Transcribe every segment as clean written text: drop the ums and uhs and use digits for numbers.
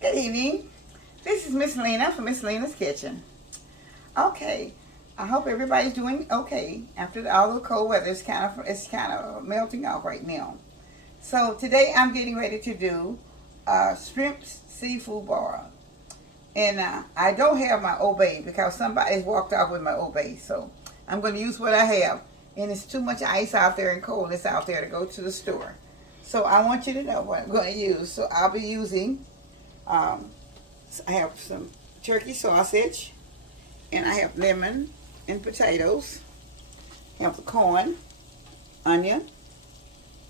Good evening. This is Ms Lena from Ms Lena's Kitchen. Okay, I hope everybody's doing okay after all the cold weather. It's kind of melting off right now. So today I'm getting ready to do shrimp seafood bar, and I don't have my obey because somebody's walked off with my obey. So I'm going to use what I have, and it's too much ice out there and coldness out there to go to the store. So I want you to know what I'm going to use. So I'll be using. I have some turkey sausage, and I have lemon and potatoes. I have the corn, onion,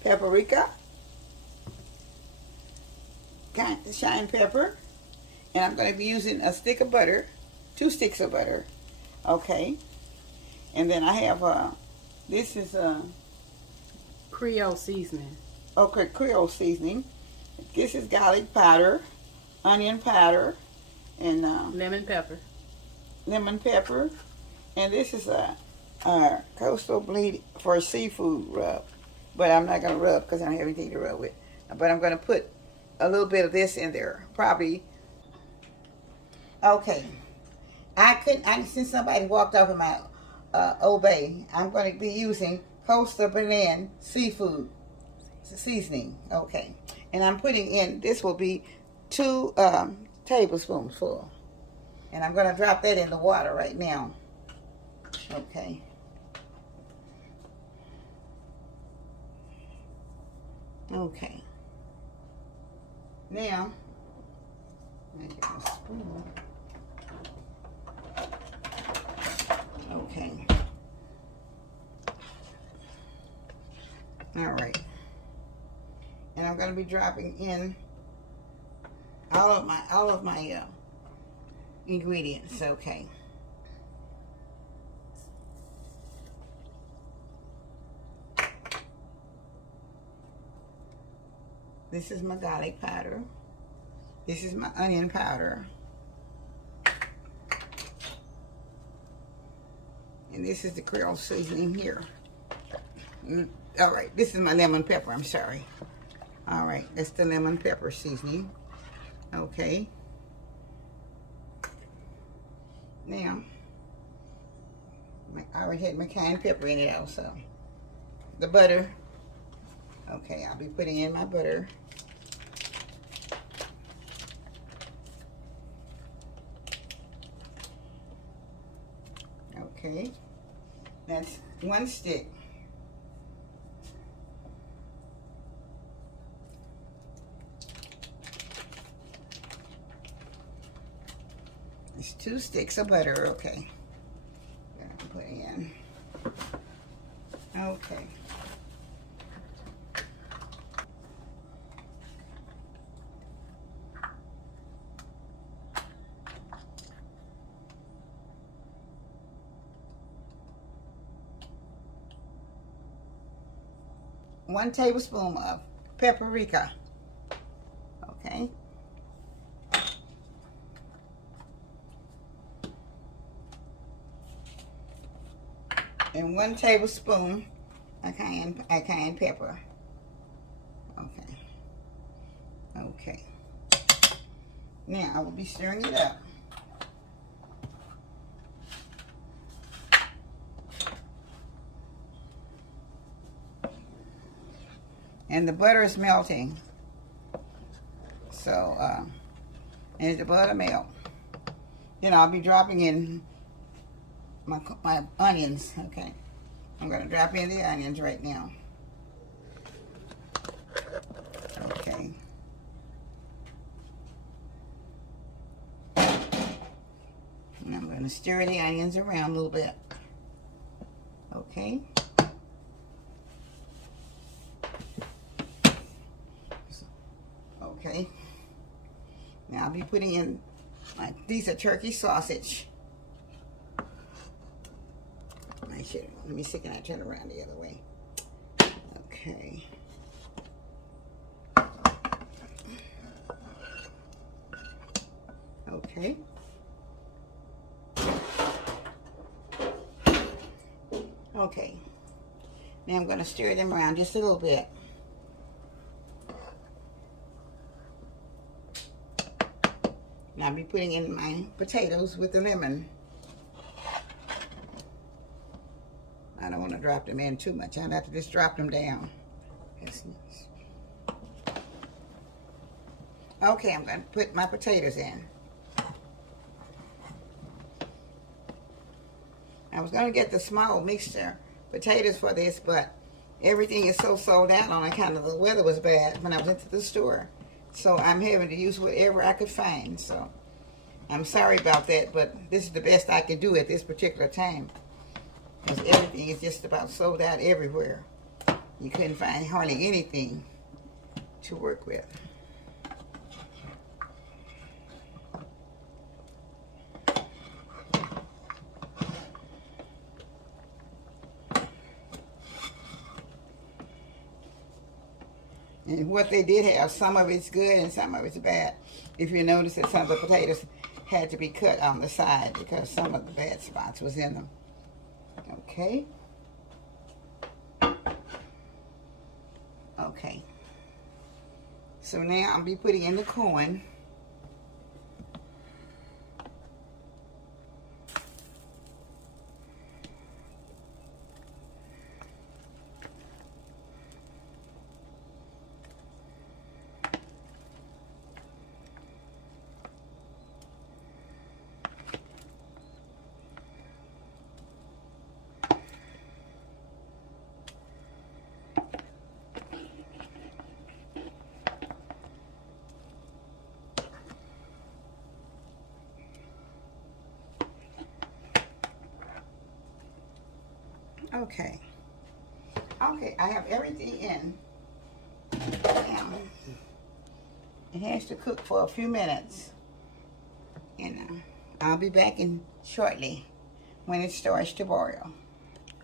paprika, cayenne pepper, and I'm going to be using a stick of butter, 2 sticks of butter, okay. And then I have this is Creole seasoning. Okay, Creole seasoning. This is garlic powder, onion powder, and Lemon pepper. And this is a coastal bleed for a seafood rub, but I'm not gonna rub because I don't have anything to rub with. But I'm gonna put a little bit of this in there, probably. Okay, since somebody walked off of my obey, I'm going to be using coastal blend seafood seasoning. Okay, and I'm putting in, this will be 2 tablespoons full, and I'm going to drop that in the water right now. Okay. Okay. Now, let me get my spoon. Okay. All right. And I'm going to be dropping in all of my ingredients. Okay. This is my garlic powder. This is my onion powder. And this is the Creole seasoning here. All right, this is my lemon pepper, I'm sorry. All right, that's the lemon pepper seasoning. Okay. Now, I already had my cayenne pepper in it also. The butter. Okay, I'll be putting in my butter. Okay, that's 1 stick. It's 2 sticks of butter, okay. I'm putting in. Okay. One tablespoon of paprika. Okay. And 1 tablespoon of cayenne pepper. Okay. Okay. Now I will be stirring it up. And the butter is melting. So, and the butter melt. Then I'll be dropping in my onions. Okay. I'm going to drop in the onions right now. Okay. And I'm going to stir the onions around a little bit. Okay. Okay. Now I'll be putting in these are turkey sausage. Let me see, can I turn around the other way? Okay. Okay. Okay. Now I'm going to stir them around just a little bit. And I'll be putting in my potatoes with the lemon. I don't want to drop them in too much. I'll have to just drop them down. Okay, I'm going to put my potatoes in. I was going to get the small mixture potatoes for this, but everything is so sold out on account of the weather was bad when I was into the store. So I'm having to use whatever I could find. So I'm sorry about that, but this is the best I can do at this particular time. Because everything is just about sold out everywhere. You couldn't find hardly anything to work with. And what they did have, some of it's good and some of it's bad. If you notice that some of the potatoes had to be cut on the side because some of the bad spots was in them. Okay. Okay. So now I'll be putting in the corn. Okay. Okay, I have everything in. Now, it has to cook for a few minutes. And I'll be back in shortly when it starts to boil.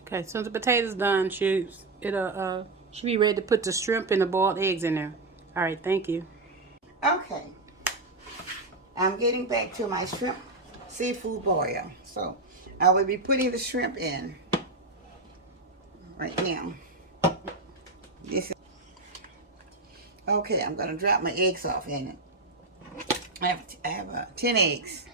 Okay, so the potatoes done, should be ready to put the shrimp and the boiled eggs in there. All right, thank you. Okay. I'm getting back to my shrimp seafood boil. So I will be putting the shrimp in right now. Okay, I'm going to drop my eggs off in it. I have 10 eggs.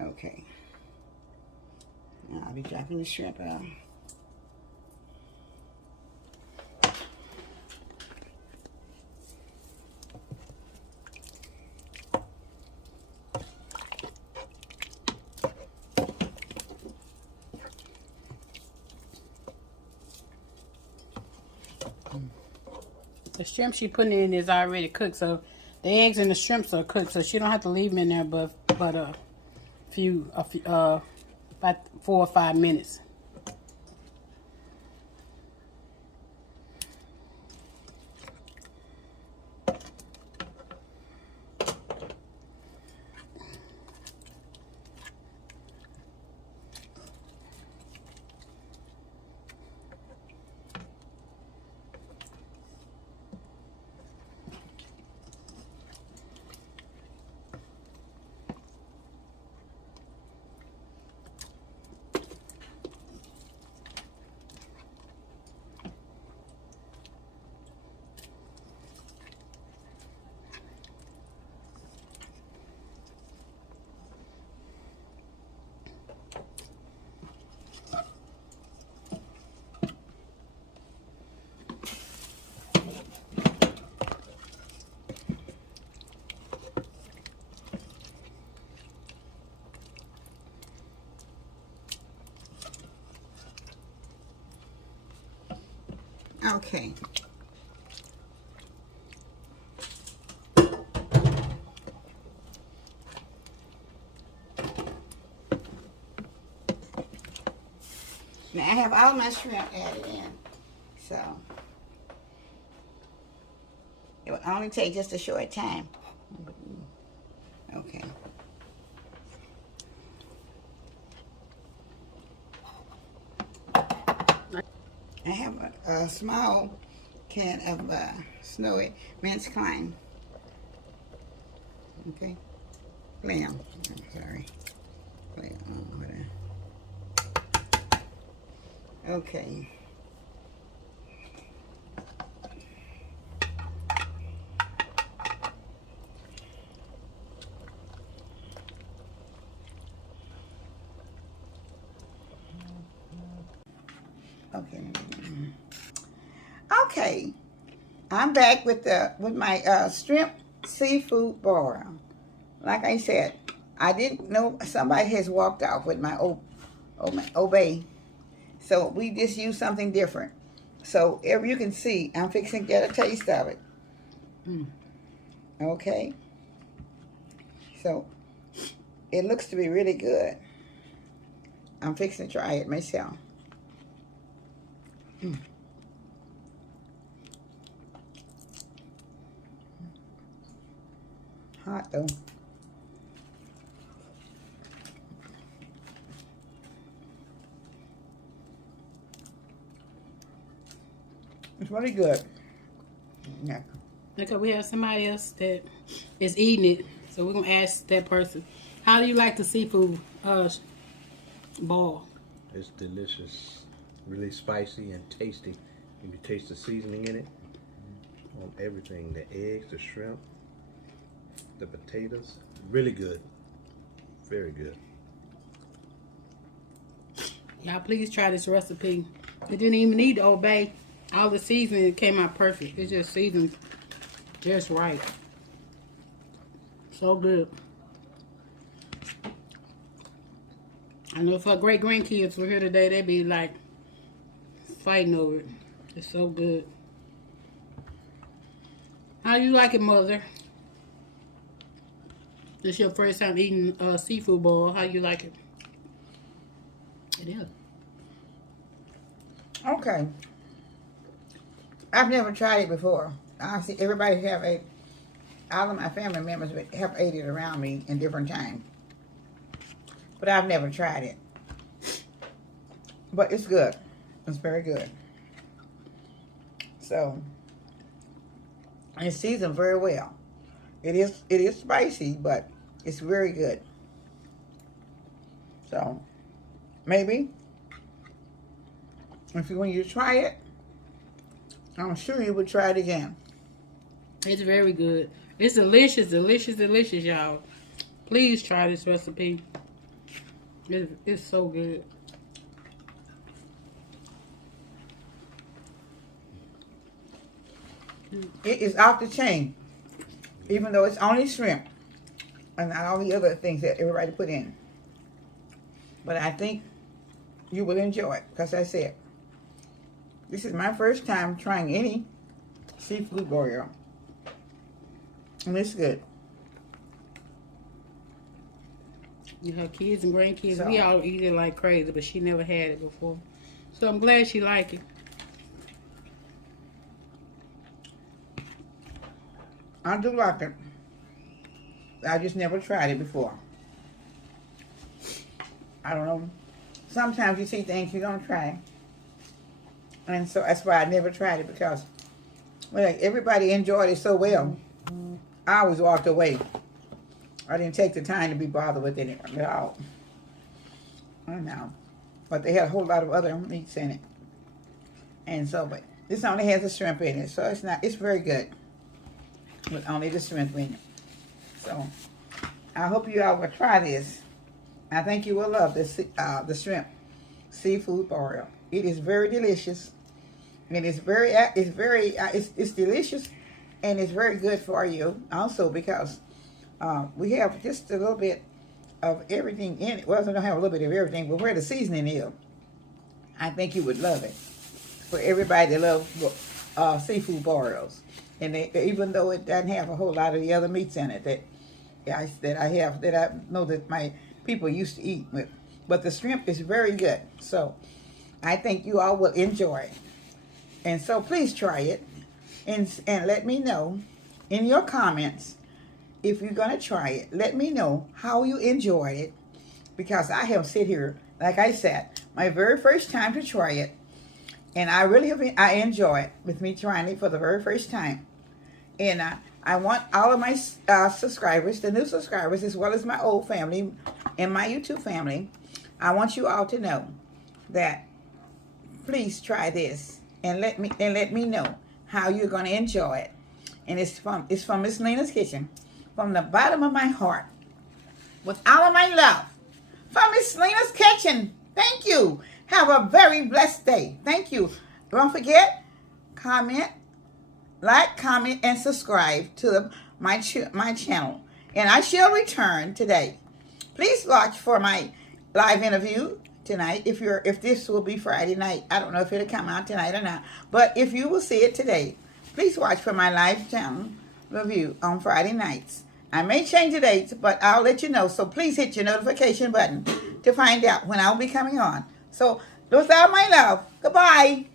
Okay. Now I'll be dropping the shrimp out. The shrimp she putting in is already cooked, so the eggs and the shrimps are cooked, so she don't have to leave them in there but about 4 or 5 minutes. Okay. Now I have all my shrimp added in, so it will only take just a short time. Okay. I have a small can of snowy minced klein Okay. Blam. I'm sorry. Blam. Okay. Okay. Okay. I'm back with my shrimp seafood boil. Like I said, I didn't know somebody has walked off with my obey. So we just use something different. So if you can see, I'm fixing to get a taste of it. Okay. So it looks to be really good. I'm fixing to try it myself. Hot though. It's really good. Yeah. Okay, we have somebody else that is eating it, so we're gonna ask that person, how do you like the seafood ball? It's delicious, really spicy and tasty. You can taste the seasoning in it on everything: the eggs, the shrimp, the potatoes. Really good, very good. Y'all please try this recipe. It didn't even need to obey. All the seasoning came out perfect. It's just seasoned just right. So good. I know if our great grandkids were here today, they'd be like fighting over it. It's so good. How you like it, Mother? This your first time eating a seafood bowl. How you like it? It is. Okay. I've never tried it before. I see everybody all of my family members have ate it around me in different times. But I've never tried it. But it's good. It's very good. So, and it's seasoned very well. It is spicy, but it's very good. So, maybe if you want you to try it, I'm sure you would try it again. It's very good. It's delicious, delicious, delicious, y'all. Please try this recipe. It's so good. It is off the chain, even though it's only shrimp and not all the other things that everybody put in. But I think you will enjoy it, because I said, this is my first time trying any seafood boil. And it's good. You have kids and grandkids. So, we all eat it like crazy, but she never had it before. So I'm glad she liked it. I do like it. I just never tried it before. I don't know. Sometimes you see things you don't try. And so that's why I never tried it, because well, everybody enjoyed it so well. I always walked away. I didn't take the time to be bothered with it at all. I don't know. But they had a whole lot of other meats in it. And so, but this only has the shrimp in it. So it's very good. With only the shrimp in it. So, I hope you all will try this. I think you will love this, the shrimp seafood boil. It is very delicious. And it's delicious, and it's very good for you also, because we have just a little bit of everything in it. Well, we don't have a little bit of everything, but where the seasoning is, I think you would love it. For everybody that loves seafood boils, and even though it doesn't have a whole lot of the other meats in it that I know that my people used to eat with, but the shrimp is very good. So I think you all will enjoy it. And so please try it, and let me know in your comments if you're going to try it. Let me know how you enjoyed it, because I have sit here, like I said, my very first time to try it, and I really I enjoy it with me trying it for the very first time. And I want all of my subscribers, the new subscribers, as well as my old family and my YouTube family, I want you all to know that please try this and let me know how you're going to enjoy it. And it's from Ms Lena's Kitchen, from the bottom of my heart, with all of my love, from Ms Lena's Kitchen. Thank you. Have a very blessed day. Thank you. Don't forget, comment, like, comment, and subscribe to my channel. And I shall return today. Please watch for my live interview tonight. If this will be Friday night, I don't know if it'll come out tonight or not. But if you will see it today, please watch for my live channel review on Friday nights. I may change the dates, but I'll let you know. So please hit your notification button to find out when I'll be coming on. So, with all my love, goodbye.